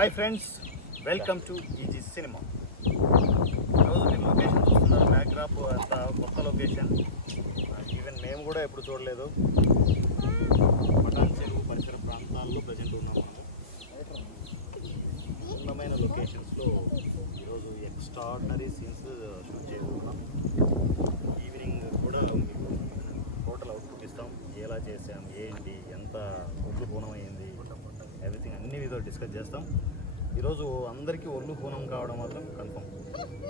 Hi friends, welcome to easy cinema. ఈరోజు మీరు location చూస్తున్నారు, బ్యాక్డ్రాప్ అంత కొత్త లొకేషన్. ఈవెన్ మేము కూడా ఎప్పుడు చూడలేదు. పటాన్ చెరువు పరిసర ప్రాంతాల్లో ప్రజెంట్ ఉన్నాము. మనము అందమైన లొకేషన్స్లో ఈరోజు ఎక్స్ట్రాడినరీ సీన్స్ షూట్ చేయబోతున్నాం. ఈవినింగ్ కూడా మీకు టోటల్ అవుట్పుట్ ఇస్తాం. ఎలా చేసాం, ఏంటి, ఎంత ఒళ్ళు పూనం అయింది, ఎవ్రీథింగ్ అన్ని మీతో డిస్కస్ చేస్తాం. ఈరోజు అందరికీ ఒళ్ళు పూనం కావడం మాత్రం కన్ఫర్మ్.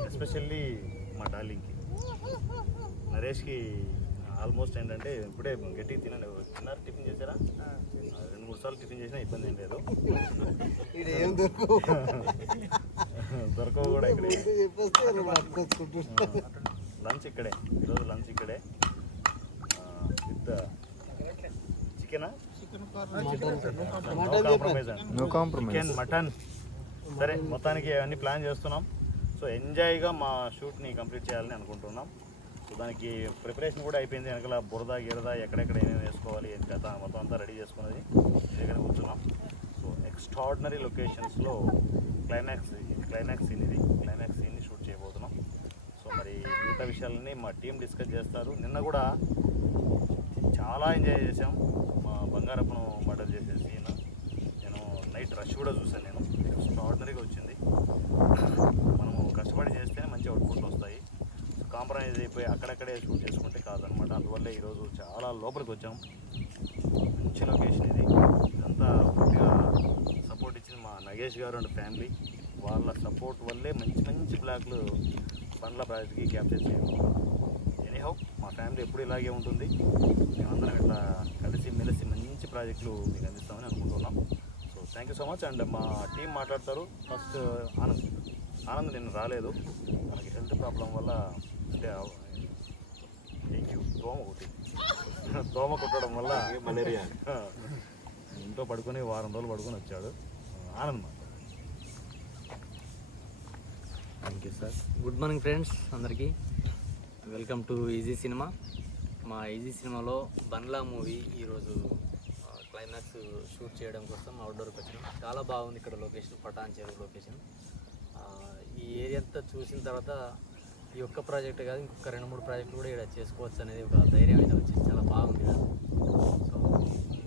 ఎస్పెషల్లీ మా డార్లింగ్కి, నరేష్కి ఆల్మోస్ట్ ఏంటంటే ఇప్పుడే గట్టిగా తిన్నారు. టిఫిన్ చేశారా? 2-3 సార్లు టిఫిన్ చేసినా ఇబ్బంది ఏం లేదు. దొరకవు కూడా ఇక్కడే. లంచ్ ఇక్కడే, ఈరోజు లంచ్ ఇక్కడే విత్ చికెనా, చికెన్, మటన్. సరే, మొత్తానికి అన్నీ ప్లాన్ చేస్తున్నాం. సో ఎంజాయ్గా మా షూట్ని కంప్లీట్ చేయాలని అనుకుంటున్నాం. సో దానికి ప్రిపరేషన్ కూడా అయిపోయింది. వెనకాల బురద గిరద ఎక్కడెక్కడ ఏమేమి వేసుకోవాలి ఏంటి కథ మొత్తం అంతా రెడీ చేసుకున్నది దగ్గర కూర్చున్నాం. సో ఎక్స్ట్రాడినరీ లొకేషన్స్లో క్లైమాక్స్ సీన్ ఇది. క్లైమాక్స్ సీన్ని షూట్ చేయబోతున్నాం. సో మరి మిగతా విషయాలన్నీ మా టీం డిస్కస్ చేస్తారు. నిన్న కూడా చాలా ఎంజాయ్ చేసాం. మా బంగారప్పను మర్డర్ చేసే సీన్ నేను నైట్ రష్ కూడా చూసాను. నేను ఎక్స్ట్రాడినరీగా వచ్చింది. మనము కష్టపడి చేస్తేనే మంచి అవుట్పుట్లు వస్తాయి. కాంప్రమైజ్ అయిపోయి అక్కడక్కడే షూట్ చేసుకుంటే కాదనమాట. అందువల్లే ఈరోజు చాలా లోపలికి వచ్చాం. మంచి లొకేషన్ ఇది. ఇదంతా పూర్తిగా సపోర్ట్ ఇచ్చింది మా నగేష్ గారు అండ్ ఫ్యామిలీ. వాళ్ళ సపోర్ట్ వల్లే మంచి మంచి బ్లాక్లు బండ్ల ప్రాజెక్ట్కి క్యాప్చర్ చేయాలి. ఎనీహౌ మా ఫ్యామిలీ ఎప్పుడు ఇలాగే ఉంటుంది. మేమందరం ఇట్లా కలిసి మెలిసి మంచి ప్రాజెక్టులు మీకు అందిస్తామని అనుకుంటున్నాం. So thank you so much. And మా టీం మాట్లాడతారు. ఫస్ట్ ఆనంద్ నిన్న రాలేదు. మనకి హెల్త్ ప్రాబ్లం వల్ల, అంటే దోమ కుట్టడం వల్ల మలేరియా ఇంట్లో పడుకొని వారం రోజులు పడుకొని వచ్చాడు. ఆనంద్ మాట్లాడు. Thank you sir. Good morning friends అందరికీ. Welcome to easy cinema. మా ఈజీ సినిమాలో బండ్లా మూవీ ఈరోజు క్లైమాక్స్ షూట్ చేయడం కోసం అవుట్డోర్కి వచ్చినాం. చాలా బాగుంది ఇక్కడ లొకేషన్, పటాన్ చెరువు లొకేషన్. ఈ ఏరియా అంతా చూసిన తర్వాత ఈ ఒక్క ప్రాజెక్ట్ కాదు, ఇంకొక 2-3 ప్రాజెక్టులు కూడా ఇక్కడ చేసుకోవచ్చు అనేది ఒక ధైర్యం అయితే వచ్చింది. చాలా బాగుంది కదా. సో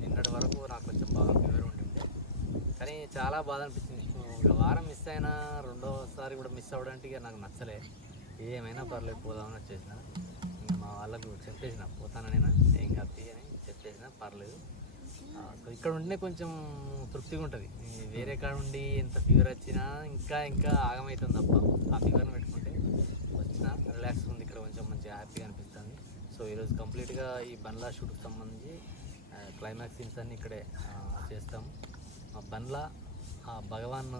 నిన్నటి వరకు నాకు కొంచెం బాగా ఫీవర్ ఉంటుండే, కానీ చాలా బాధ అనిపించింది. ఒక వారం మిస్ అయినా రెండోసారి కూడా మిస్ అవ్వడానికి ఇక నాకు నచ్చలే. ఏమైనా పర్లేదు పోదామని వచ్చేసిన. ఇంకా మా వాళ్ళకు చెప్పేసిన పోతానైనా ఏం కాదు అని చెప్పేసిన, పర్లేదు. సో ఇక్కడ ఉంటేనే కొంచెం తృప్తిగా ఉంటుంది. వేరే కాడ ఉండి ఎంత ఫీవర్ వచ్చినా ఇంకా ఆగమవుతుంది తప్ప, ఆ ఫీవర్ని పెట్టుకుంటే వచ్చినా రిలాక్స్ ఉంది. ఇక్కడ కొంచెం మంచిగా హ్యాపీగా అనిపిస్తుంది. సో ఈరోజు కంప్లీట్గా ఈ బండ్లా షూట్కి సంబంధించి క్లైమాక్స్ సీన్స్ అన్నీ ఇక్కడే చేస్తాం. బండ్లా భగవాన్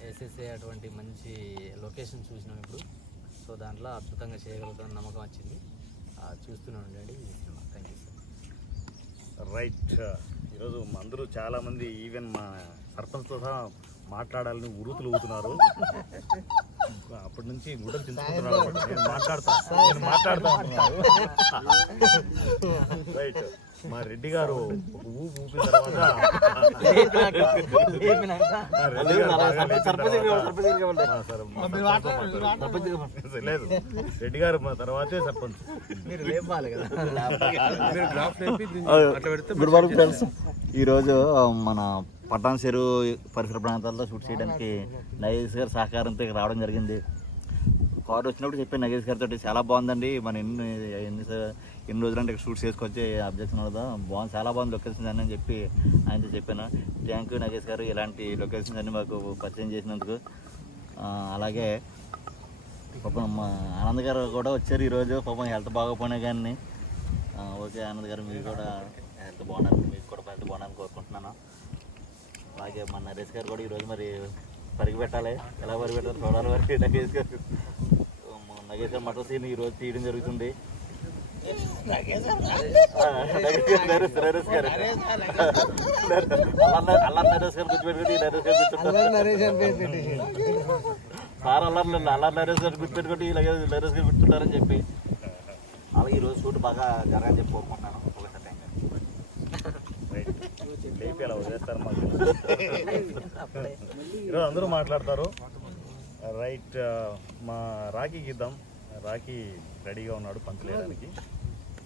వేసేసే అటువంటి మంచి లొకేషన్ చూసినాం ఇప్పుడు. సో దాంట్లో అద్భుతంగా చేయగలుగుతామని నమ్మకం వచ్చింది. చూస్తూనే ఉండండి ఈ cinema. Thank you sir. Right, ఈరోజు అందరూ చాలామంది ఈవెన్ మా సర్పంచ్తో సహా మాట్లాడాలని ఉరుతులు ఊతున్నారు. అప్పటి నుంచి గుడ్డలు తింటున్నారు. నేను మాట్లాడతా అంటున్నారు. రైట్, మా రెడ్డి గారు ఊపిన తర్వాత లేదు, రెడ్డి గారు మా తర్వాతే సర్పంచ్. Good morning friends. ఈరోజు మన పటాన్ చెరువు పరిసర ప్రాంతాల్లో షూట్ చేయడానికి నగేష్ గారి సహకారంతో రావడం జరిగింది. కార్ వచ్చినప్పుడు చెప్పాను నగేష్ గారితో, చాలా బాగుందండి, మన ఎన్ని రోజులంటే ఇక్కడ షూట్ చేసుకొచ్చి అబ్జెక్షన్ ఉండదు, బాగుంది, చాలా బాగుంది లొకేషన్స్ అని చెప్పి ఆయనతో చెప్పాను. థ్యాంక్ యూ నగేష్ గారు, ఇలాంటి లొకేషన్స్ అన్ని మాకు పరిచయం చేసినందుకు. అలాగే పాపం మా ఆనంద్ గారు కూడా వచ్చారు ఈరోజు. పాపం హెల్త్ బాగోపోయినా కానీ ఓకే ఆనంద్ గారు, మీరు కూడా హెల్త్ బాగున్నారు, మీకు కూడా హెల్త్ బాగున్నారని కోరుకుంటున్నాను. అలాగే మన నరేష్ గారు కూడా ఈరోజు మరి పరిగి పెట్టాలి, ఎలా పరి పెట్టాలి చూడాలి. మరి నగేష్ గారు మటర్ సీన్ ఈరోజు తీయడం జరుగుతుంది. నరేష్ గారు అల్లా నరేష్ గారు గుర్తుపెట్టుకుని నరేష్ గారు సార్ అల్లా నరేష్ గారు గుర్తుపెట్టుకుంటే ఇలాగే నరేష్ గారు గుర్తుంటారని చెప్పి అలాగే ఈరోజు షూట్ బాగా జరగాలని చెప్పి కోరుకుంటున్నాను. లేపి అలా వదిలేస్తారు మాకు. ఈరోజు అందరూ మాట్లాడతారు. రైట్, మా రాఖీకి ఇద్దాం. రాఖీ రెడీగా ఉన్నాడు పంచలేయడానికి.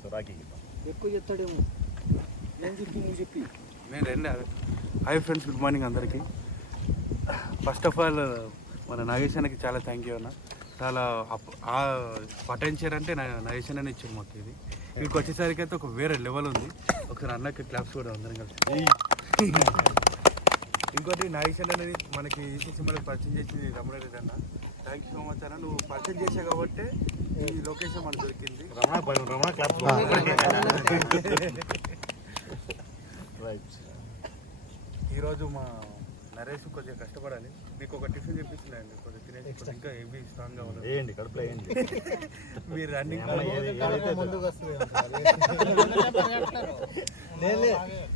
సో రాఖీకి ఇద్దాం. ఎక్కువ చెప్తాడేమో. నేను రెండు. హాయ్ ఫ్రెండ్స్, గుడ్ మార్నింగ్ అందరికీ. ఫస్ట్ ఆఫ్ ఆల్ మన నాగేష్ అన్నకి చాలా థ్యాంక్ యూ అన్న. చాలా పొటెన్షియల్ అంటే నాగేష్ అన్ననే ఇచ్చారు మాకు. ఇది వీడికి వచ్చేసరికి అయితే ఒక వేరే లెవెల్ ఉంది. ఒకసారి అన్నకి క్లాప్స్ కూడా అందరం కలిసి. ఇంకోటి నాగేష్ అన్నని మనకి ఈసీ సినిమాకి పరిచయం చేసి రమణారెడ్డి అన్న, థ్యాంక్ యూ సో మచ్ అన్న. నువ్వు పరిచయం చేసావు కాబట్టి ఈ లొకేషన్ మనకు దొరికింది. రమణ క్లాప్స్. రైట్, ఈరోజు మా నరేష్ కొంచెం కష్టపడాలి. మీకు ఒక టిఫిన్ చెప్పించున్నాయండి, కొంచెం తినేసి ఇంకా హెవీ స్ట్రాంగ్ కావాలి. వేయండి, కడుపులో వేయండి. మీరు రన్నింగ్ ముందుకు వస్తుంది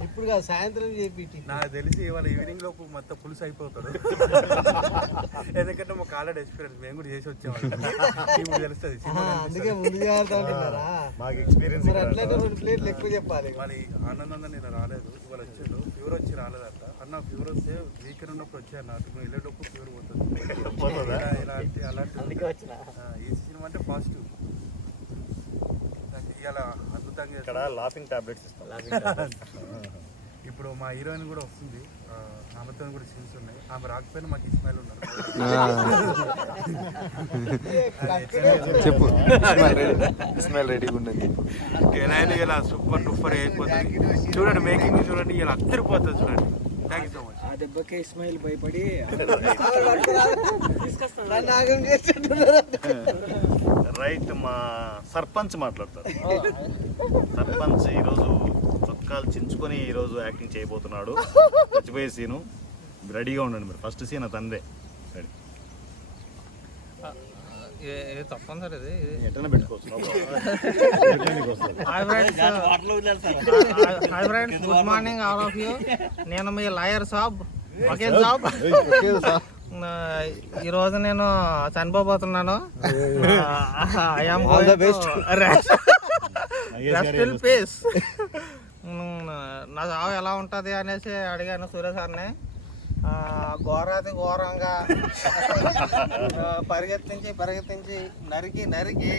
ఇప్పుడు కాదు, సాయంత్రం చేపి. నాకు తెలిసి ఇవాళ ఈవినింగ్ లోపు మొత్తం పులుసు అయిపోతాడు. ఎందుకంటే మాకు ఆల్రెడీ ఎక్స్పీరియన్స్, మేము కూడా చేసి వచ్చాము. ఇప్పుడు తెలుస్తుంది. అందుకే ముందు జాగ్రత్త. మాకు ఎక్స్పీరియన్స్. అట్లయితే 2 ప్లేట్లు ఎక్కువ చెప్పాలి. మళ్ళీ ఆనందంగా నేను రాలేదు, ఇవాళ వచ్చిండు. ఫీవర్ వచ్చి రాలేదంట అన్న. ఫీవర్ వస్తే వీకెండ్ ఉన్నప్పుడు వచ్చాను. నాకు వెళ్ళేటప్పుడు ఫీవర్ పోతుంది. ఇలాంటి అలాంటి ఈ సినిమా అంటే పాజిటివ్. ఇలా అద్భుతంగా ఇక్కడ లాఫింగ్ టాబ్లెట్స్ ఇస్తాం. ఇప్పుడు మా హీరోయిన్ కూడా వస్తుంది, ఆమెతో కూడా సీన్స్ ఉన్నాయి. ఆమె రాకపోయినా మాకు ఇస్మాయిల్ ఉన్నారు. చెప్పు, ఇస్మాయిల్ రెడీగా ఉన్నది. ఎలా అయినా ఇలా సూపర్ డూపర్ అయిపోతుంది. చూడండి, మేకింగ్ చూడండి, ఇలా అద్దరిపోతుంది. చూడండి, థ్యాంక్ యూ సో మచ్. ఆ దెబ్బకే ఇస్మాయిల్ భయపడి రైట్, మా సర్పంచ్ మాట్లాడతారు. సర్పంచ్ ఈరోజు చొక్కాలు చించుకొని ఈరోజు యాక్టింగ్ చేయబోతున్నాడు. చచ్చిపోయే సీను. రెడీగా ఉండండి మీరు. ఫస్ట్ సీన్ తండ్రే. రెడీ. తప్పనిసరి ఇది ఎట్లా పెట్టుకోవచ్చు. Hi friends, good morning all of you. నేను మీ లాయర్ సాబ్, ఓకే సాబ్. ఈ రోజు నేను చనిపోబోతున్నాను. పీస్. నా చావు ఎలా ఉంటుంది అనేసి అడిగాను సూర్య సార్ని. ఘోరాతి ఘోరంగా పరిగెత్తించి నరికి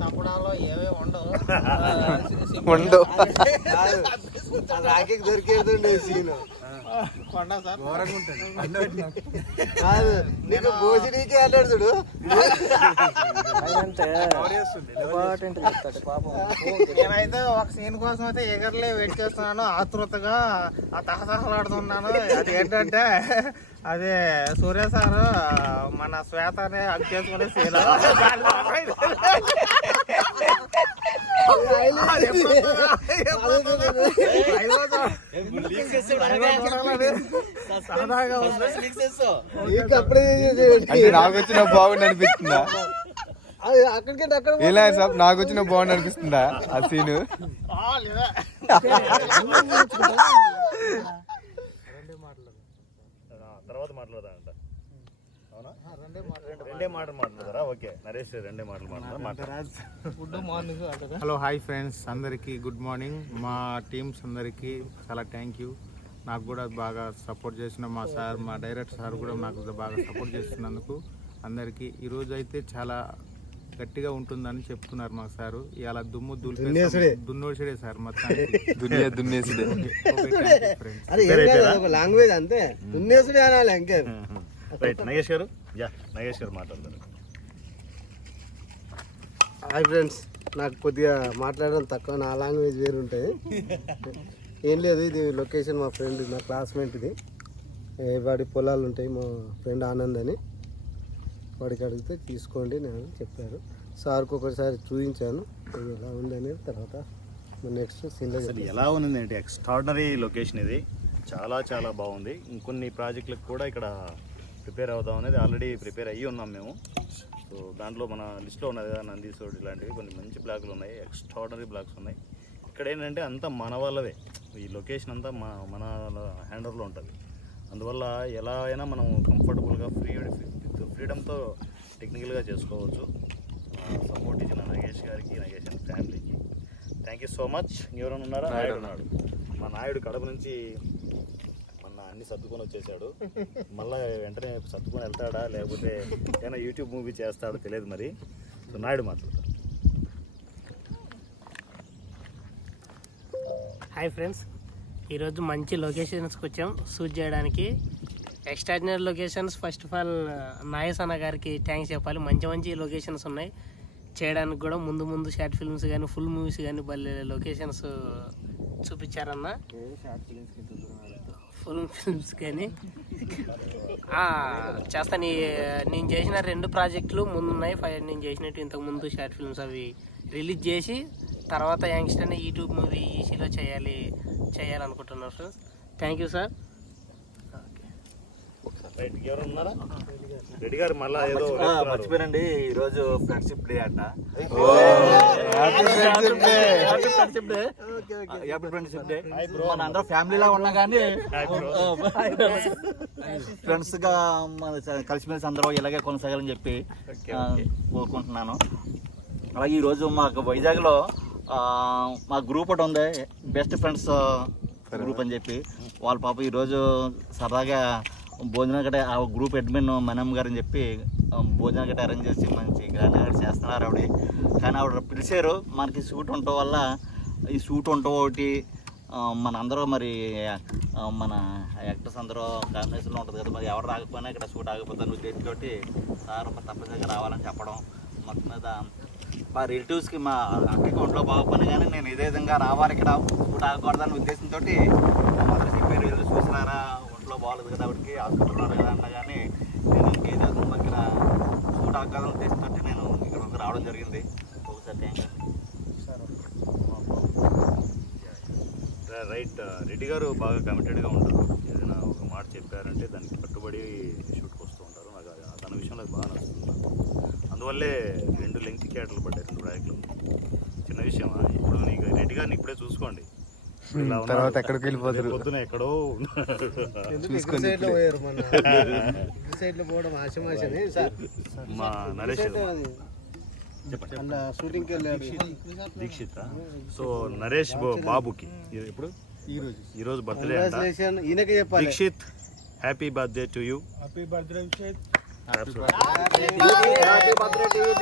చంపడంలో ఏవే ఉండవు. రాఖీ దొరికేది సీను కొండ సార్ ఘోరంగా ఉంటుంది. కాదు, నీకు భోజనీకి అన్నాడు చూడు. నేనైతే ఒక సీన్ కోసం అయితే ఎగర్లే వెయిట్ చేస్తున్నాను, ఆతృతగా తహతహలాడుతున్నాను. అది ఏంటంటే అదే సూర్య సార్ మన శ్వేతని హక్ చేసుకునే సీన్. అంటే నాకు వచ్చిన బాగుండి అనిపిస్తుందా? అక్కడికంటే అక్కడ ఎలా సార్, నాకు వచ్చిన బాగుండి అనిపిస్తుందా ఆ సీను? తర్వాత మాట్లాడదామంట. అవునా? రెండే మాటలు మాట్లాడతారా? ఓకే నరేష్, రెండే మాటలు మాట్లాడతారా? Good morning. Hello, hi friends అందరికీ గుడ్ మార్నింగ్. మా టీమ్స్ అందరికీ చాలా థ్యాంక్ యూ. నాకు కూడా బాగా సపోర్ట్ చేసిన మా సార్, మా డైరెక్టర్ సార్ కూడా నాకు బాగా సపోర్ట్ చేస్తున్నందుకు అందరికీ. ఈరోజు అయితే చాలా గట్టిగా ఉంటుందని చెప్తున్నారు మా సారు. ఇలా దుమ్ము దున్నోడిసే సార్ మొత్తానికి. దున్నేసుడే. లాంగ్వేజ్ అంతే, దున్నేసుడే అనాలి ఇంకే. రైట్, నగేష్ గారు. నగేష్ గారు మాట్లాడతారు. హాయ్ ఫ్రెండ్స్, నాకు కొద్దిగా మాట్లాడడం తక్కువ, నా లాంగ్వేజ్ వేరు ఉంటాయి. ఏం లేదు, ఇది లొకేషన్ మా ఫ్రెండ్, నా క్లాస్మేట్. ఇది వాడి పొలాలు ఉంటాయి, మా ఫ్రెండ్ ఆనంద్ అని. వాడికి అడిగితే తీసుకోండి నేను చెప్పారు. సార్కి ఒకసారి చూపించాను ఇది ఎలా ఉందని. తర్వాత నెక్స్ట్ సీన్లో అసలు ఎలా ఉంది అంటే ఎక్స్ట్రాడినరీ లొకేషన్ ఇది. చాలా చాలా బాగుంది. ఇంకొన్ని ప్రాజెక్టులకు కూడా ఇక్కడ ప్రిపేర్ అవుదాం అనేది ఆల్రెడీ ప్రిపేర్ అయ్యి ఉన్నాం మేము. సో దాంట్లో మన లిస్ట్లో ఉన్నది కదా నందీసోడ్, ఇలాంటివి కొన్ని మంచి బ్లాక్లు ఉన్నాయి, ఎక్స్ట్రాడినరీ బ్లాక్స్ ఉన్నాయి. ఇక్కడ ఏంటంటే అంతా మన వాళ్ళవే. ఈ లొకేషన్ అంతా మన హ్యాండ్ ఓవర్లో ఉంటుంది. అందువల్ల ఎలా అయినా మనం కంఫర్టబుల్గా ఫ్రీడమ్తో టెక్నికల్గా చేసుకోవచ్చు. సపోర్ట్ ఇచ్చిన నగేష్ గారికి, నగేష్ అండ్ ఫ్యామిలీకి థ్యాంక్ యూ సో మచ్. ఎవరైనా ఉన్నారా? ఉన్నాడు. మా నాయుడు కడప నుంచి మొన్న అన్ని సర్దుకొని వచ్చేసాడు. మళ్ళీ వెంటనే సర్దుకొని వెళ్తాడా లేకపోతే ఏమైనా యూట్యూబ్ మూవీ చేస్తాడో తెలియదు మరి. సో నాయుడు మాట్లాడతాడు. హాయ్ ఫ్రెండ్స్, ఈరోజు మంచి లొకేషన్స్కి వచ్చాం షూట్ చేయడానికి. Extraordinary locations. First of all Nagesh అన్న గారికి థ్యాంక్స్ చెప్పాలి. మంచి మంచి లొకేషన్స్ ఉన్నాయి చేయడానికి కూడా. ముందు షార్ట్ ఫిల్మ్స్ కానీ ఫుల్ మూవీస్ కానీ భలే లొకేషన్స్ చూపించారన్న. ఫుల్ ఫిల్మ్స్ కానీ చేస్తాను. నేను చేసిన 2 ప్రాజెక్టులు ముందున్నాయి. నేను చేసినట్టు ఇంతకు ముందు షార్ట్ ఫిల్మ్స్ అవి రిలీజ్ చేసి తర్వాత యంగ్స్టర్ యూట్యూబ్ మూవీ ఈసీలో చేయాలనుకుంటున్నాను ఫ్రెండ్స్. Thank you sir. ఎవరు ఉన్నారా? రెడ్డి గారు మళ్ళీ ఏదో మర్చిపోయానండి, ఈరోజు ఫ్రెండ్షిప్ డే అంట. మన అందరం ఫ్యామిలీలా ఉన్నా కానీ ఫ్రెండ్స్ గా కలిసిమెలిసి అందరూ ఇలాగే కొనసాగాలని చెప్పి కోరుకుంటున్నాను. అలాగే ఈరోజు మాకు వైజాగ్లో మా గ్రూప్ ఒకటి ఉంది, బెస్ట్ ఫ్రెండ్స్ గ్రూప్ అని చెప్పి. వాళ్ళ పాప ఈరోజు సరదాగా భోజనం గట్ట ఆ గ్రూప్ అడ్మిన్ మనం గారు అని చెప్పి భోజనం గట్ట అరేంజ్ చేసి మంచి గ్రాండ్గా చేస్తున్నారు ఆవిడ. కానీ ఆవిడ పిలిచారు, మనకి షూట్ ఉండటం వల్ల ఈ షూట్ ఉండటం ఒకటి మన అందరూ మరి మన యాక్టర్స్ అందరూ కాంబినేషన్లో ఉంటుంది కదా, మరి ఎవరు రాకపోయినా ఇక్కడ షూట్ ఆగిపోతాను ఉద్దేశంతో సార్ తప్పనిసరిగా రావాలని చెప్పడం. మొత్తం మీద మా రిలేటివ్స్కి మా అక్కకి ఒంట్లో బాగుపోయినా కానీ నేను ఇదే విధంగా రావాలి ఇక్కడ షూట్ ఆగకూడదని ఉద్దేశంతో మొదటి చెప్పారు, వీళ్ళు చూసినారా ఒంట్లో బాగలేదు కదా ఆవిడకి హాస్పిటల్లో కదా అన్నా కానీ నేను ఇంకేదో ఇక్కడ షూట్ ఆగకూడదని ఉద్దేశంతో నేను ఇక్కడ రావడం జరిగింది. ఒకసారి థ్యాంక్ యూ. రైట్. రెడ్డి గారు బాగా కమిటెడ్గా ఉంటారు. ఏదైనా ఒక మాట చెప్పారంటే దానికి కట్టుబడి షూట్కి వస్తూ ఉంటారు. నాకు తన విషయంలో అది బాగా నచ్చుతుంది. అందువల్లే 2 లెంగ్త్ క్యారెక్టర్లు పడ్డాయి, 2 ప్రాజెక్టులు. చిన్న విషయమా? ఇప్పుడు నీకు రెడ్డి గారిని ఇప్పుడే చూసుకోండి, తర్వాత ఎక్కడికి వెళ్ళిపోతారు, పొద్దున ఎక్కడో మా నరేష్ షూటింగ్కి వెళ్ళాడు దీక్షిత్. సో నరేష్ బాబుకి ఇప్పుడు ఈరోజు బర్త్డే అంట. ఈయనకే చెప్పాలి. Dikshit, happy birthday to you.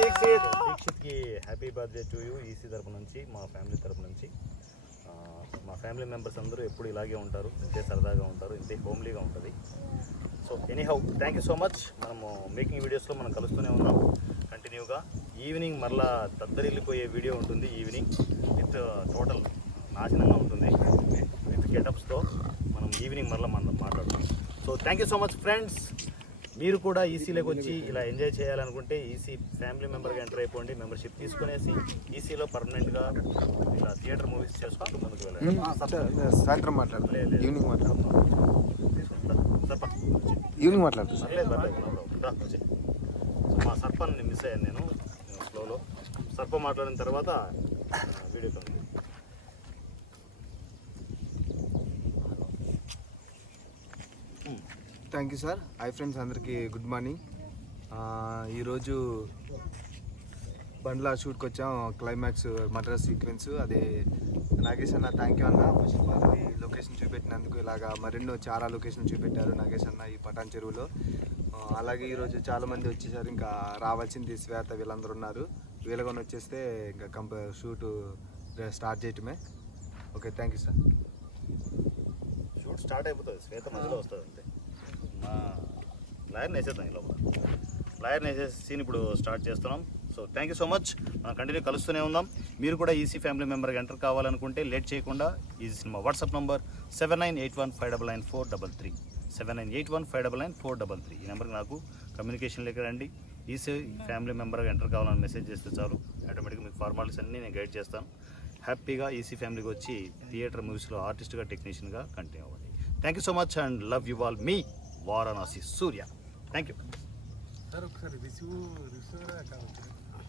దీక్షిత్కి happy birthday to you. EC తరపు నుంచి, మా ఫ్యామిలీ తరపు నుంచి. మా ఫ్యామిలీ మెంబర్స్ అందరూ ఎప్పుడు ఇలాగే ఉంటారు, ఇంతే సరదాగా ఉంటారు, ఇంతే హోమ్లీగా ఉంటుంది. So anyhow thank you so much. మనము మేకింగ్ వీడియోస్లో మనం కలుస్తూనే ఉన్నాం కంటిన్యూగా. ఈవినింగ్ మరలా దద్దరిల్లిపోయే వీడియో ఉంటుంది. ఈవినింగ్ విత్ టోటల్ నాశనంగా ఉంటుంది విత్ గెటప్స్తో. మనం ఈవినింగ్ మరలా మనం మాట్లాడతాం. So thank you so much friends. మీరు కూడా ఈసీలోకి వచ్చి ఇలా ఎంజాయ్ చేయాలనుకుంటే ఈసీ ఫ్యామిలీ మెంబర్గా ఎంటర్ అయిపోండి. మెంబర్షిప్ తీసుకునేసి ఈసీలో పర్మనెంట్గా ఇలా థియేటర్ మూవీస్ చేసుకుంటూ ముందుకు వెళ్ళండి. సాయంత్రం మాట్లాడతాం, ఈవినింగ్ మాట్లాడతాం, ఈవినింగ్ మాట్లాడతాం. పర్లేదు. మా సర్పన్ని మిస్ అయ్యాను నేను స్లోలో. సర్ప మాట్లాడిన తర్వాత video call. Thank you sir. Hi friends, అందరికీ గుడ్ మార్నింగ్. ఈరోజు బండ్లా షూట్కి వచ్చాం. Climax Madras sequence. అది నాగేష్ అన్న థ్యాంక్ యూ అన్న. ఫస్ట్ ఆఫ్ ఆల్ ఈ లొకేషన్ చూపెట్టినందుకు. ఇలాగా మరెన్నో చాలా లొకేషన్ చూపెట్టారు నాగేష్ అన్న ఈ పటాన్ చెరువులో. అలాగే ఈరోజు చాలామంది వచ్చేసారు. ఇంకా రావాల్సింది శ్వేత, వీళ్ళందరూ ఉన్నారు. వీళ్ళకొని వచ్చేస్తే ఇంకా షూట్ స్టార్ట్ చేయటమే. Okay, thank you sir. Shoot start అయిపోతుంది, శ్వేత మధ్యలో వస్తుంది అంతే. లాయర్ని వేసేద్దాం, ఈ లోపల లాయర్ని వేసేసి సీన్ ఇప్పుడు స్టార్ట్ చేస్తున్నాం. So thank you so much. మనం కంటిన్యూ కలుస్తూనే ఉందాం. మీరు కూడా ఈసీ ఫ్యామిలీ మెంబర్గా ఎంటర్ కావాలనుకుంటే లేట్ చేయకుండా ఈజీ సినిమా వాట్సాప్ నంబర్ 7981599433 7981599433 ఈ నెంబర్కి నాకు కమ్యూనికేషన్లోకి రండి. ఈసీ ఫ్యామిలీ మెంబర్గా ఎంటర్ కావాలని మెసేజ్ చేస్తే చాలు, ఆటోమేటిక్గా మీకు ఫార్మాలిటీస్ అన్నీ నేను గైడ్ చేస్తాను. హ్యాపీగా ఈసీ ఫ్యామిలీకి వచ్చి థియేటర్ మూవీస్లో ఆర్టిస్ట్గా టెక్నీషియన్గా కంటిన్యూ అవ్వండి. Thank you so much and love you all. Me Varanasi Surya. Thank you. Sir ఒకసారి రిసీవ్